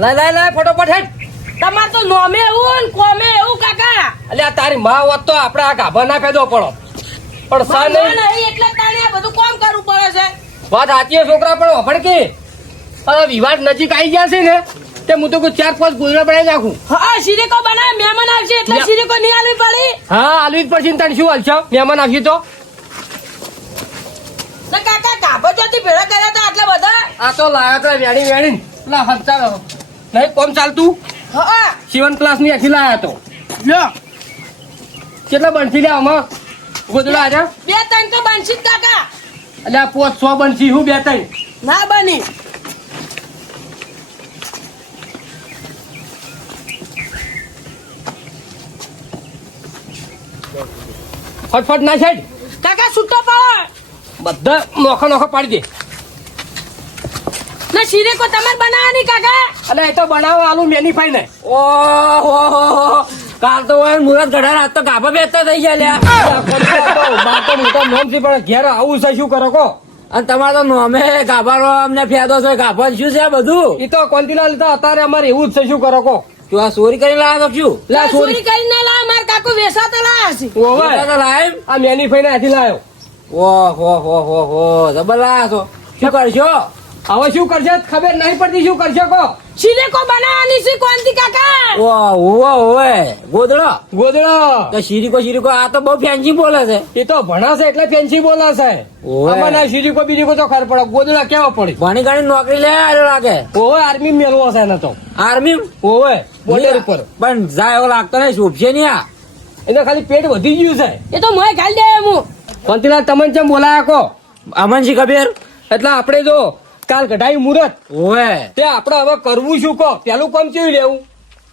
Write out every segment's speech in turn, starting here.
લાય ફટોફટ હેડ. તમાર તો નોમે એવું ને કોમે એવું કાકા. અલ્યા તારી માં હોત તો આપણે આ ગાભા ના પેદો પડો. પણ સા નહીં એટલે તાણે આ બધું કોમ કરવું પડે છે. વાત સાચી છે છોકરા, પણ વફડ કે હવે વિવાદ નજીક આવી ગયા છે ને તે હું તો કોઈ 4-5 ગોદડા બનાવી નાખું. હા શીરીકો બનાવે મહેમાન આવશે એટલે શીરીકો નહીં આલવી પડી. હા આલવી જ પડશે. તને શું હાલશો મહેમાન આવશે તો? ને કાકા કાબો ચોથી ભેળા કર્યા હતા આટલા બધા. આ તો લાયા તો વેડી પેલા હંતા નહીં કોમ ચાલતું હા સીવન ક્લાસ ની આખી લાયા તો લ્યો કેટલા બનશી લે આમાં ગોદડા આજા? 2-3 તો બનશી જ કાકા. અલ્યા 500 બનશી હું 2-3 ના બની. ફટફટ ના સાઈડ કાકા છૂટો પાડો. બધા નોખા પાડી દે. ને શીરીકો તમારે બનાવવાની કાકા. અલે એ તો બનાવો આલુ મેનીફાઈ ને. ઓહો કાલ તો હોય મુરત ગઢા રાત તો ગાભા બેસતા થઈ ગયા લ્યા. બાતો મોટા નોમ થી પણ ઘેર આવું છે શું કરો કો? અને તમારે તો નોમે ગાભાનો અમને ફેદો છે. ગાભા શું છે આ બધું? એ તો કોંતીલાલ તો અત્યારે અમારે એવું જ છે શું કરો કો? તું આ ચોરી કરી લાયા તો શું? લા ચોરી કરીને લાવ માર કાકુ વેસાતો લાયા છે. ઓવે તો લાય આ મેનીફાઈ ને આથી લાયો. ઓહો જબર લાયા છો. શું કરશો? હવે શું કરશે ખબર નહીં પડતી. શું કરશે કો? શીરીકો બનાવવાની છે કોણથી કાકા. ઓવે ગોદડો ગોદડો તો શીરીકો આ તો બહુ ફેન્સી બોલે છે. એ તો ભણાશે એટલે ફેન્સી બોલાશે. ઓવે. અમારે શીરીકો બીરીકો તો ખબર પડે. ગોદડા કેવા પડી? ભણી ગણી નોકરી લે આવ્યો લાગે. ઓવે આર્મી મેળવો છે એને તો. આર્મી ઓવે બોર્ડર ઉપર. પણ જાય એવો લાગતો નહીં. શોભશે નહીં આ. એને ખાલી પેટ વધી ગયું છે. એ તો મોય ખાલી દે હું. કોંતીલાલ તમને જેમ બોલાયા કો અમન શી ખબર? એટલે આપણે જો કાલ કઢાઈ મુહૂર્ત ઓવે તે આપણે હવે કરવું શું કહો? પેલું કામ કેવું લેવું?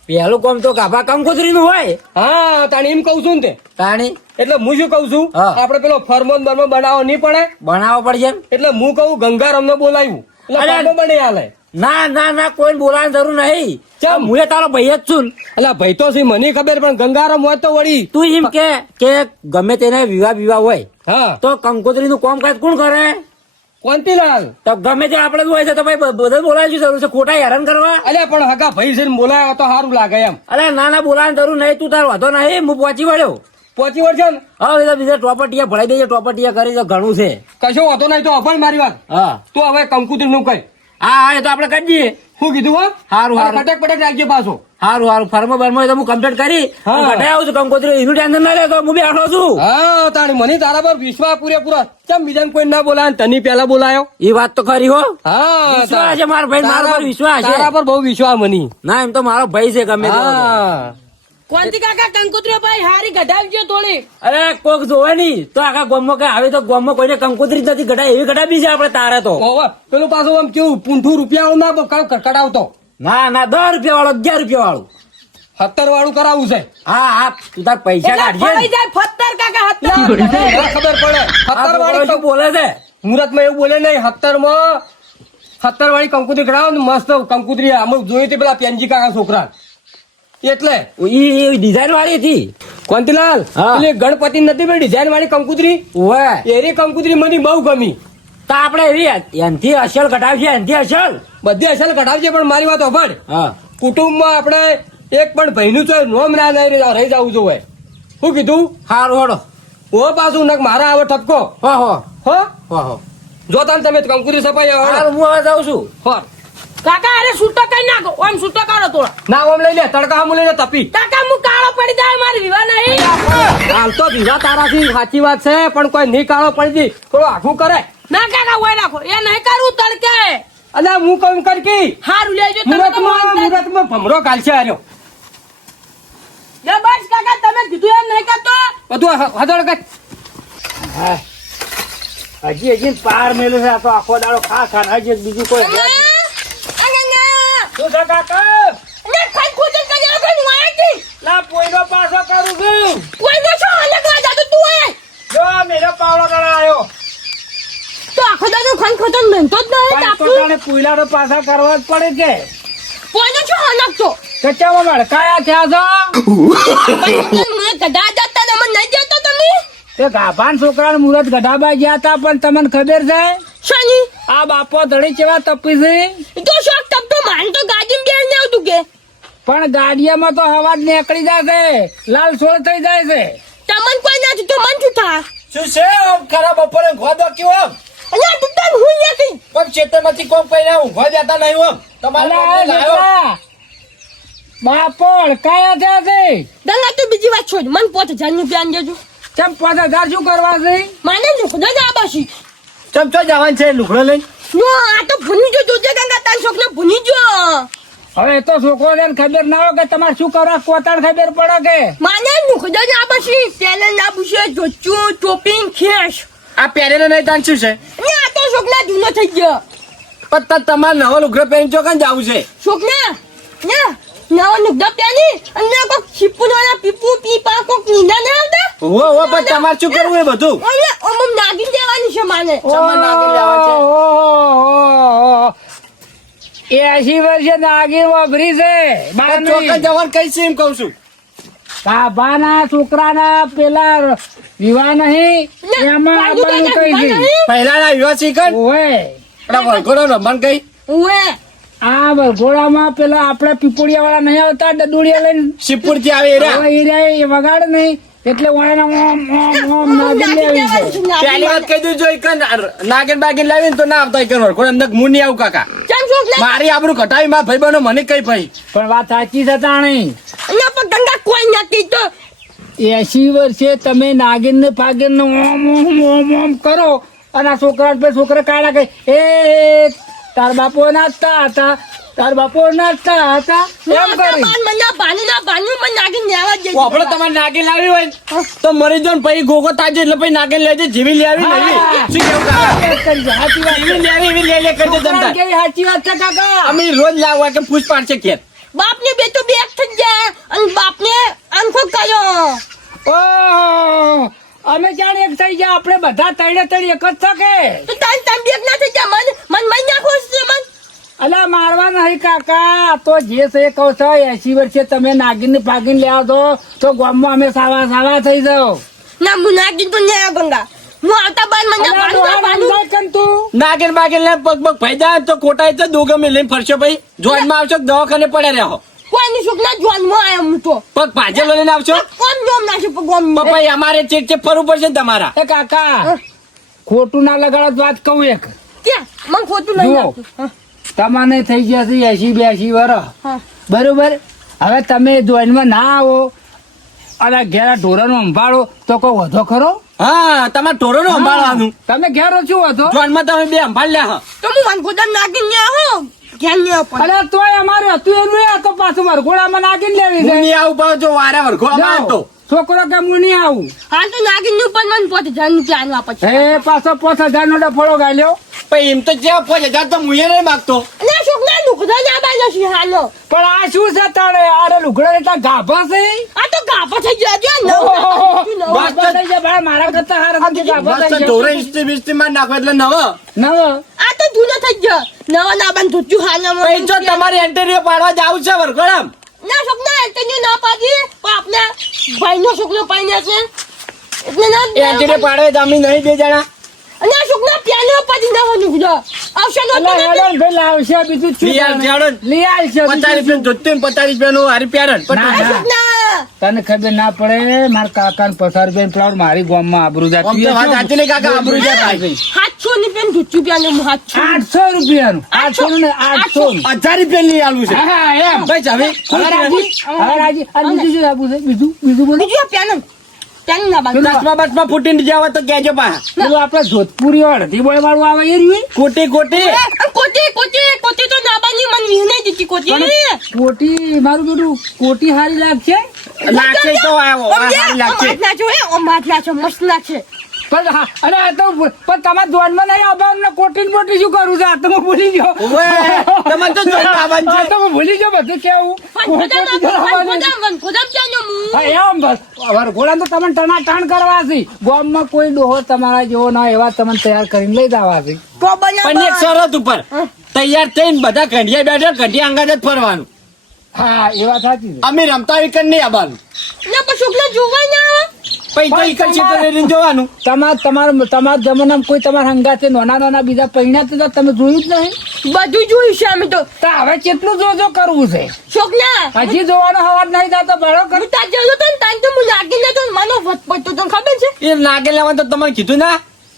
પેલું કામ તો ગાભા કંકોત્રી નું હોય. હા તાણી એમ કઉ છું ને તે. તાણી એટલે હું શું કઉ છું હા. આપણે પેલો ફરમોન બરમો બનાવો નહીં પડે. બનાવવો પડશે એમ? એટલે હું કહું ગંગારામ ને બોલાવ્યું એટલે અરે. ફરમો બની હાલે. ના કોઈ બોલાવાની જરૂર નહીં. ચમ? મુએ તારો ભાઈ જ છું. એટલે ભાઈ તો છે મને ખબર, પણ ગંગારામ હોય તો વળી. તું એમ કે ગમે તેને વિવાહ હોય હા તો કંકોત્રી નું કામ કાજ કોણ કરે? કોંતીલાલ તો ગમે તે આપણે જ હોય છે તો ભાઈ બધા બોલાવી જરૂર છે. ખોટા હેરાન કરવા? અલ્યા પણ હગા ભાઈ છે ને બોલાયો તો સારું લાગે એમ. અરે ના બોલાવાની જરૂર નહીં. તું તારો વાંધો નહીં. હું પહોંચી વળ્યો. પહોંચી વળશે ને હવે બીજા ટોપટિયા ભરાઈ દેજે. ટોપટિયા કરી તો ઘણું છે. કશો વાંધો નહીં. તો અભણ મારી વાત હા તું હવે કંકુતરી નું કઈ હા એ તો આપણે કરી દઈએ. શું કીધું હો? હારું, હારું. ફટક પટક રાખજે પાછો. સારું ફર્મો બર્મો એ તો હું કમ્પ્લીટ કરી હા. ઘટાઈ આવું છું. કંકોત્રી એનું ટેન્શન ના લેતો. હું બેઠો છું. હા તાણી મને તારા પર વિશ્વાસ પૂરેપૂરો. ચમ બીજાને કોઈ ના બોલાય ને તને પેલા બોલાયો? એ વાત તો ખરી હો. હા વિશ્વાસ છે મારો ભાઈ. મારો પર વિશ્વાસ છે. તારા પર બહુ વિશ્વાસ મની. ના એમ તો મારો ભાઈ છે ગમે તે હોય. હા કોણથી કાકા કંકુત્રીઓ ભાઈ હારી ગઢાવજો થોડી. અરે કોક જોવે નહીં તો આખા ગામમાં કઈ આવે તો ગામમાં કોઈને કંકોત્રી જ નથી ઘટાય એવી ઘટાબી છે આપણે તારે તો. ઓવે, પેલું પાછું આમ કેવું પૂંઠું રૂપિયા વાળું ના કઢાવતો. ના 10 રૂપિયા વાળો 11 રૂપિયા વાળું. 70 વાળું કરાવવું છે. હા તું તાર પૈસા એટલે કાઢજે ફળી ને. જાય ફત્તર કાકા હત્તર. ના ખબર પડે. આ 70 છોકરો વાળી શું બોલે છે? મુહૂર્ત માં એવું બોલે નહીં. 70 વાળી કંકુતરી કઢાવો ને મસ્ત કંકુતરી અમે જોઈ હતી પેલા પેનજી કાકા છોકરા. એટલે ઈ ડિઝાઇન વાળી હતી. કોંતીલાલ હા. પેલી ગણપતિ નથી પેલી ડિઝાઇન વાળી કંકુતરી ઓવે એરી કંકુતરી મને બહુ ગમી. તો આપણે એવી એનથી અસલ ઘટાવશે. એનથી અસલ. બધી અસલ કઢાવજે પણ મારી વાત સાંભળ. હા કુટુંબમાં આપણે એક પણ ભાઈનું તો નોમ ના રહી જવું જોઈએ. શું કીધું? સારું હડો. ઓ પાછું નક મારા આવે ઠપકો હો હો જો તમે કંકુતરી સપાઈ આવો. સારું હું હવે જાઉં છું. હો કાકા અરે છૂટો કરી નાખો. ઓમ છૂટો કરો થોડા. ના ઓમ લઈ લે તડકા આમ લઈ લે તપી. કાકા હું કાળો પડી જાય મારી વિવાહ નહીં. હાલ તો વિવાહ તારાથી સાચી વાત છે પણ કોઈ નહીં કાળો પડી દી થોડું આખું કરે. ના કાકા ઓય રાખો એ નહીં કરવું તડકે. અલે હું કમ કર કી હારું લેજો તમે તો મુહૂર્તમાં ભમરો કાલશે આર્યો લે બસ કાકા તમે કીધું એમ નહીં કરતો. બધું હદળ કર. હજી પાર મેલું છે. આ તો આખો દાડો ખા હજી બીજું કોઈ શું શું છે કાકા? ખાઈ ખોટલ કરી આગળ હું આતી. ના પોઈનો પાછો કરું છું. કોઈ નો છો અલગ ના જાતો તું એ. જો મેરો પાવડો કરાયો. તો આખો દાડો ખાઈ ખોટલ બનતો જ નહીં તો તાપું. તાણે પુઈલા તો પાછા કરવા જ પડે કે. કોઈ નો છો અલગ છો. કચ્ચામાં ભડકાયા થયા છો. મને કદા જતા તમે નહીં જતો તમે. તે ગાભાન છોકરાને મુરત ગઢાબા ગયા હતા પણ તમને ખબર છે શની આ બાપો ધડી કેવા તપી છે. તો શોક તપ તો માન તો ગાડી બેન ને આવતું કે પણ ગાડીયામાં તો અવાજ નીકળી જશે, લાલ સોળ થઈ જાય છે. તમન કોઈ નથી તો મન શું થા શું છે આમ ખરાબ બપોરે ઊંઘવા દો કેવો આમ અલ્યા તું તન હું નથી પણ ખેતરમાંથી કોમ કઈ ના ઊંઘવા દેતા નહીં આમ તમારે અલા, મમ્મી લાયો. છોકરા, બાપોળ કયા થયા છે? દંગા તો બીજી વાત છોડ મન 5000 નું પ્લાન દેજો કેમ 5000 શું કરવા છે? માને નુકદો જ આબાશી ચમ ચો જવાનું છે લુગડો લઈને નો આ તો ભૂની જો જોજે ગંગા તાન છોકને ભૂની જો હવે એ તો છોકરો ને ખબર ના હોય કે તમારે શું કરવા કોતાળ ખબર પડે કે માને નુકદો જ આબાશી તેલે ના પૂછે જોચું ટોપિંગ ખેસ આ પહેરેલો નહીં તાન શું છે ને આ તો છોકના જૂનો થઈ ગયો પણ તમારે નવો લુગડો પહેરીને ચોકન જવું છે છોકના ને નવો નુકદો પ્યાની અને કોક છીપું વાળા પીપુ પીપા કોક નીંદા ના આવતા હો પણ તમારે શું કરવું એ બધું ઓલે ઓમ નાગી દેવાની છે માને તમારે નાગર લેવા છે. ઓહો, 80 વર્ષે નાગીર વાપરી છે પણ ચોકન જવાનું કઈ છે એમ કઉ છું કાભાના છોકરાના પેલા વિવાહ નહીં એમાં આવવાનું કઈ છે પહેલાના યુવા શીખન ઓય આપડા વરઘોડો રમણ કઈ ઓએ આ વરઘોડામાં પેલા આપડે પીપોડિયા વાળા નહીં આવતા ડડુડિયા લઈને શિવપુર થી આવે એરા હવે એ રહ્યા એ વગાડે નહીં એટલે વાયના ઓમ ઓમ ઓમ નાગી લેવી છે. પહેલી વાત કહી દઉં જો ઈકન નાગર બાગર લાવીને તો ના આવતા ઈકન વરઘોડો અંદર હું નહીં આવું કાકા ચમ છોકના મારી આબરૂ ઘટાવી મારા ભાઈ બહેનો મને કઈ ભાઈ પણ વાત સાચી છે તાણી ના પણ ગંગા કોઈ નથી તો 80 વર્ષે તમે નાગીર ને ફાગીર ને ઓમ ઓમ ઓમ ઓમ કરો અને આ છોકરા કાઢા કે એ તાર બાપો નાચતા હતા તાર બાપો નાચતા હતા એમ કરી આપડે તમારે નાગર લાવી હોય ને તો મરી જો ને પછી ગોગો તાજો એટલે પછી નાગર લેજે જેવી લેવી નહીં શું કેવું કાકા સાચી વાત એવી લેવી એવી લે કરજો જમતા કેવી સાચી વાત છે કાકા અમે રોજ લાવવા કે પૂછ પાડશે ખેત બાપ ને બેટો બે એક થઈ ગયા અને બાપ ને આંખો કર્યો ઓહ, અમે જાણે એક થઈ ગયા આપણે બધા તળે તળી એક જ થકે તો તાન તાન બે ના થઈ ગયા મન નાખો છે મન અલા મારવા નહીં કાકા તો જે છે એ કહું છો 80 વર્ષે તમે નાગીર ને ફાગીને લે આવતો તો ગામમાં અમે સાવા થઈ જાઓ ના મુનાગી તો ને ગંગા હું આવતા બાર મને અલા, બાંધવા ડોહા બાંધું નાંદાય કેમ તું? નાગર બાગર લે પગ પગ ભાઈ જાય તો કોટાય તો દોગમે લઈને ફરશો ભાઈ જોઈનમાં આવશો કે દવાખાને પડ્યા રહો કોઈની છોકરા જોનમાં આવ્યો હું તો પગ ભાજેલો લઈને આવશો કોમ જોમ નાખે ગોમ પણ ભાઈ અમારે ચેક ચેક ફરવું પડશે ને તમારા એ કાકા ખોટું ના લગાડો તો વાત કહું એક ક્યાં મને ખોટું નહીં જુઓ. લાગતું હા, તમને થઈ ગયા છે 80-82 વર્ષ હા. બરોબર હવે તમે જોઈનમાં ના આવો અને ઘેર ઢોરાનો સંભાળો તો કોઈ વધો ખરો હા તમારે ઢોરો નું સંભાળવાનું તમે ઘેરો શું વધો જોનમાં તમે બે સંભાળ લ્યા તો હું વાનગોદા નાગીને હો ક્યાં ને પણ અરે તોય અમારે હતું એનું આ તો પાછું વરઘોડામાં નાખીને લેવી હું છે નહીં આવું પણ જો વારે વરઘો અમાર તો છોકરો કે હું નહીં આવું હાલ તો નાગીનું પણ મને 5000 નું પ્લાન વાપસ એ પાછો 5000 નો ડફોડો ગાલ્યો પછી એમ તો જે 5000 તો હું એ નહીં માગતો અને આ છોકરા નુકદા ના બાજો છે હાલો પણ આ શું છે તારે અરે લુગડા એટલા ગાભા છે આ તો ગાપા થઈ ગયા જો નવ ગાભા થઈ ગયા ભાઈ મારા કરતા હારા નથી ગાભા મસ્ત થઈ ઢોરો ગયા ઇસ્તી બિસ્તી માં નાખો એટલે નવો નવ આ તો જૂનો થઈ ગયો નવા ના બન ધુચ્યું હાલ પછી જો તમારે એન્ટરવ્યુ પાડવા જાવું છે વરઘોડામ ના છોકરા એન્ટની ના પાડી પણ આપના ભાઈનો છોકરો પાઈને છે એટલે ના એન્ટરવ્યુ પાડવા તો અમે નહીં બે જણા અને આ છોકરા પ્યાનો પાડી ના નુકદો આવશે નો અલા હેડો ને ભાઈ લાવશે બીજું શું લઈ આવશે, હેડો ને. લઈ આવશે 50 રૂપિયા જોતું 50 રૂપિયાનું હારી પ્યારન ના, ના. છોકરા તને ખબર ના પડે મારા કાકા ને 50 રૂપિયા પ્લાવ મારી ગામમાં આબરૂ આમ તો વાત સાચી નહીં કાકા આબરૂ જાય ભાઈ 700 ની પેન ધુચ્યું પ્યાનો 700 800 રૂપિયાનું 800 નું ને 800 નું. 1000 રૂપિયા લઈ આલું છે હા એમ ભાઈ જાવી હવે રાજી અને બીજું શું આપવું છે બીજું બોલો બીજું પ્યાનો ના બાંધ દસમા બસમાં ફૂટીને જાવ તો કહેજો પા પેલું આપડે જોધપુરી અડધી બોય વાળું આવે એ રહ્યું કોટી કોટી કોટી તો ના બાંધી મને વિહને દીધી કોટી કોટી મારું બેટું કોટી હારી લાગશે લાગશે તો આવો હારી લાગશે મસ્ત લાગશે પણ હા, અને આ તો પણ તમારા જોનમાં નહીં આવવાનું ને કોટી ને બોટી શું કરું છે આ તો હું ભૂલી ગયો ઓવે તમને તો જોઈને આવવાનું છે આ તો હું ભૂલી ગયો બધું કેવું કોટી તો આવવાનું. હા, એમ બસ વરઘોડા તો તમને ટનાટણ કરવા છે ગામમાં કોઈ ડોહો તમારા જેવો ના એવા તમને તૈયાર કરીને લઈ જવા છે પણ એક શરત ઉપર તૈયાર થઈને બધા ઘંટિયા બેઠા ઘંટિયા અંગાજ જ ફરવાનું હા એ વાત સાચી છે અમે રમતા વિકન નહીં આવવાનું છોકરા જોવાય ના આવે પછી તો ઈ કઈ ક્ષેત્ર લઈને જવાનું. તમારા જમાનામાં કોઈ તમારા હંગાતે નાના બીજા પૈણા તો તમે જોયું જ નહીં. બધું જોયું છે અમે તો. તો હવે કેટલું જોજો કરવું છે? છોકરા હજી જોવાનો હવાજ નહીં થતો બળો કર. હું તાર જતો તો ને તાન તો હું નાગીને તો માનો વત પડતો તો ખબર છે. એ નાગેલ લેવાનું તો તમને કીધું ના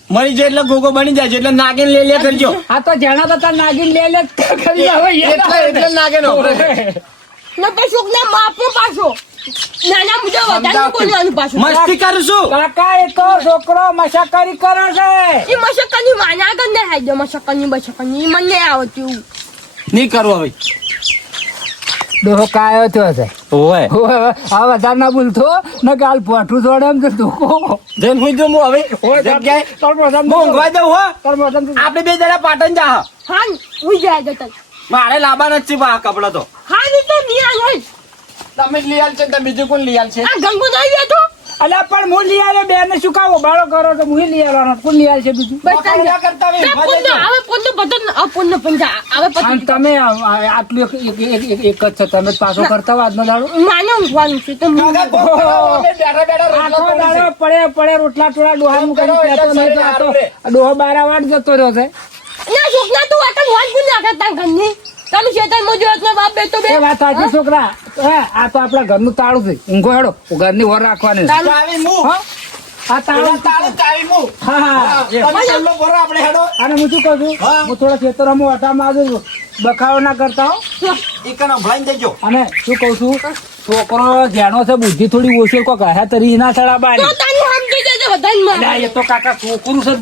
મરી જાય એટલે ગોગો બની જાય છે એટલે નાગેલ લે કરજો. આ તો જાણા તો તાર નાગીન લે કરી હવે એટલે નાગેલ ને પછી છોકરા માપો પાછો નાના મુદ્દા વધારે બોલવાનું પાછું. મસ્તી કરું છું. કાકા એ તો છોકરો મશાકરી કરે છે. એ મશક્કરની માના આગળ ને હાઈ દો મશક્કરની બશક્કરની મને નહીં આવતું. નહીં કરવું હવે. ડોહો કાયો થયો છે. ઓય આ વધારે ના બોલતો ને કાલ પોઠું છોડે એમ તો ધોકો. જઈને હુઈ જાઉં હું હવે. જગ્યાએ હું ઊંઘવા જાઉં હો. આપણે બે જણા પાટણ જા. હા હું જાય જતા. મારે લાવવાના જ છે આ કપડા તો. હા એ તો નિયાલ હોય. તમે લઈ આલ છે તમે બીજું કોણ લઈ આલ છે? આ ગંગુ નહીં બેઠો. અલ્યા પણ હું લઈ આવ્યો બેન ને શું કાવો બાળો કરો તો હું લઈ આવવાનો કોણ લઈ આવે છે બીજું? બતાવી ના કરતા હવે, ના, મજા પૂનમ, હવે પૂનમ બદલ પૂનમ પંજા હવે અને પછી તમે આટલું એક જ છે તમે પાછો કરતા હો આજનો દાડો માને ઊંઘવાનું છે તો કાકા, અમે બેઠા બેઠા રોટલા આખો પાણી છે. દાડો પડે રોટલા ટોળા ડોહાનું કરી કરો, કહેતો એટલે નહીં તો આ તો સારું ડોહો બારાવાટ જતો રહ્યો છે. ના છોકરા તું આટલું વાત ભૂલ નાખે તાર ઘરની તમે શેતાન મોજો એટલે બાપ બેટો બે એ વાત સાચી છોકરા. આ તો આપણા ઘરનું તાળું છે. ઊંઘો હેડો ઘરની વર રાખવાની છે. ચાવી મું. હા? આ તાળું તાળું ચાવી મું. હા હા તમે ચાલો ભરો આપણે હેડો. અને હું શું કહું છું હા. હું થોડા ખેતરોમાં ઓટામાં આજુ બખાવો ના કરતા હો. ઈ કને ભલાઈ દેજો. અને શું કહું છું છોકરો જેનો છે બુદ્ધિ થોડી ઓછી કોઈ કહે તરી ના ચડા બારી. તો તારું સમજી જજે બધાને અલ્યા, એ તો કાકા છોકરું છે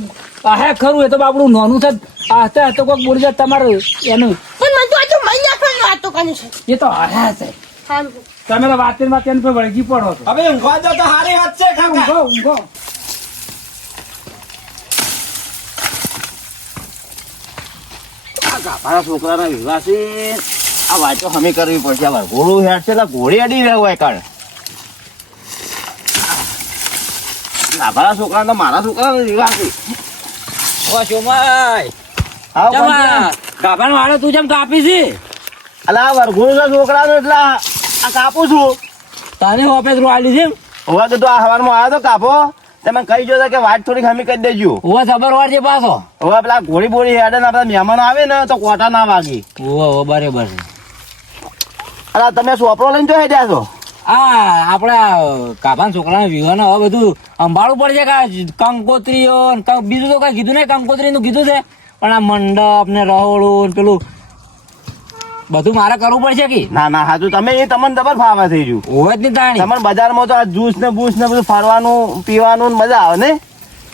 આ ખરું એ તો બાપડું નાનું છે આ તો કોઈક બોલી જાય તમારું એનું પણ મને તો આજુ મહિના ખરી વાતો કરી છે એ તો હે છે હા તમે તો વાતે પર વળગી પડો છો. હવે ઊંઘવા જાઓ તો હારી વાત છે કાકા. ઊંઘો ઊંઘો. મારા છોકરાના વિવાહ છે આ વાંચો હમી કરવી પડશે આ ઘોડું હેડ છે એટલે ઘોડી અડી રહ્યો હોય કારણ મારા છોકરાનો મારા છોકરાનો વિવાહ છે. આવો કોણ છે? ગાભાનો વાળો તું જેમ કાપી છે અલા આ વરઘોડું છે છોકરાનો એટલે આ કાપું છું. તને ઓફિસ રોવાલી છે હવે તો આ હવારમાં આવ્યો તો કાપો તમે કહી જો કે વાત થોડી હમી કરી દેજો. ઓવા ખબર વાર છે પાછો હવે પેલા ઘોડી બોડી હેડે ને આપણા મહેમાનો આવે ને તો કોટા ના વાગી. ઓવા બરાબર છે. અલા તમે સોપડો લઈને જો હેડ્યા છો? આ આપડા કાભાના છોકરાના વિવાહ હવે બધું સંભાળવું પડશે કે કંકોત્રીઓ ને બીજું તો કઈ કીધું નહીં કંકોત્રી નું કીધું છે પણ આ મંડપ ને રહોડું ને પેલું બધું મારે કરવું પડશે કે ના ના હાજુ તમે એ તમને ડબલ ફાવે થઈ ગયું. હોય જ નહીં તાણી તમને બજારમાં તો આ જ્યુસ ને બૂસ ને બધું ફરવાનું પીવાનું ને મજા આવે ને.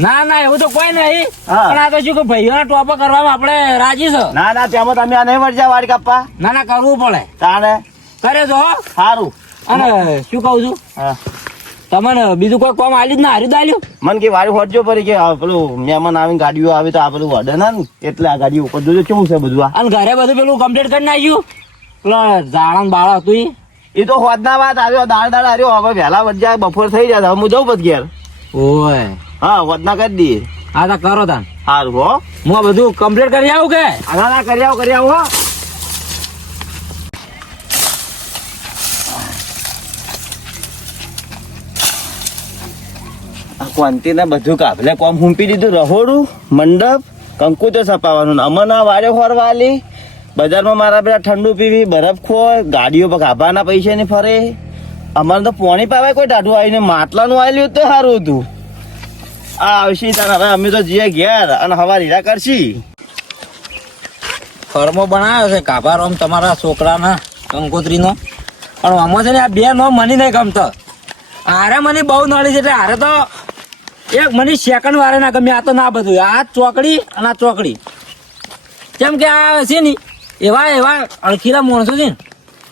ના એવું તો કોઈ નહીં હા. પણ આ તો શું કે ભાઈઓના ટોપા કરવામાં આપણે રાજી છે ના ના તેમાં તમે આ નહીં વળજા વાડી કાપવા ના કરવું પડે તાણે કરે તો હો. સારું. અને શું કહું છું હા તમને બીજું કોઈ કોમ આલ્યું જ ના હાર્યું દાલ્યું મને કે વાડી હોટજો પડી કે આ પેલું મહેમાન આવીને ગાડીઓ આવે તો આ પેલું વડે ના ને એટલે આ ગાડી ઉપર જોજો કેવું છે બધું આ. અને ઘરે બધું પેલું કમ્પ્લીટ કરી નાખ્યું પેલા જાણા બાળા હતું ઈ? એ તો હોદના વાત આવ્યો દાળ આવ્યો હવે વહેલા વજ્જા બપોર થઈ જાય હવે હું જઉં પછી ઘેર. ઓય હા હોદના કરી દઈએ. હા તો કરો તાન સારું હો. હું આ બધું કમ્પ્લીટ કરી આવું કે ના ના કરી આવો હો. ક્વોન્ટી ને બધું કાપલે કોમ હુંપી દીધું રહોડું મંડપ કંકુ તો સપાવાનું અમના વાડે ફરવાલી બજારમાં મારા પેલા ઠંડુ પીવી બરફ ખોય ગાડીઓ પર ગાભાના પૈસા ની ફરે અમારે તો પોણી પાવે કોઈ ટાઢું આવીને માટલાનું આવેલું તો સારું હતું. આ આવશે તાર હવે અમે તો જઈએ ઘેર અને હવા રીડા કરશી. ફર્મો બનાવ્યો છે કાભાર આમ તમારા છોકરાના કંકોત્રીનો પણ આમાં છે ને આ બે નો મને નહીં ગમતો. આરે મને બહુ નડી છે એટલે આરે તો એક મને સેકન્ડ વારે ના ગમે. આ તો ના બધું આ ચોકડી અને આ ચોકડી કેમ કે આ છે ને એવા અળખીલા માણસો છે ને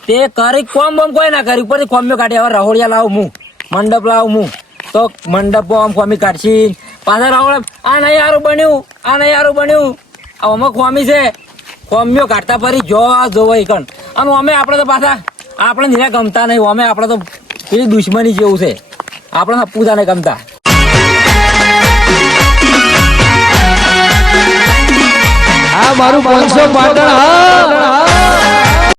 તે કરી કોમ બોમ કોઈ ના કરી ઉપરથી કોમ્યો કાઢી હવે રહોડિયા લાવું હું મંડપ લાવું હું તો મંડપ આમ ખોમી કાઢશી પાછા રહોડ આ નહીં સારું બન્યું આ નહીં સારું બન્યું આમાં ખોમી છે ખોમ્યો કાઢતા ફરી જોવો કણ અને અમે આપણે તો પાછા આપણે નીરા ગમતા નહીં અમે આપણે તો પેલી દુશ્મની જેવું છે આપણે પૂજા નહીં ગમતા. આ મારું 500 પાટણ હા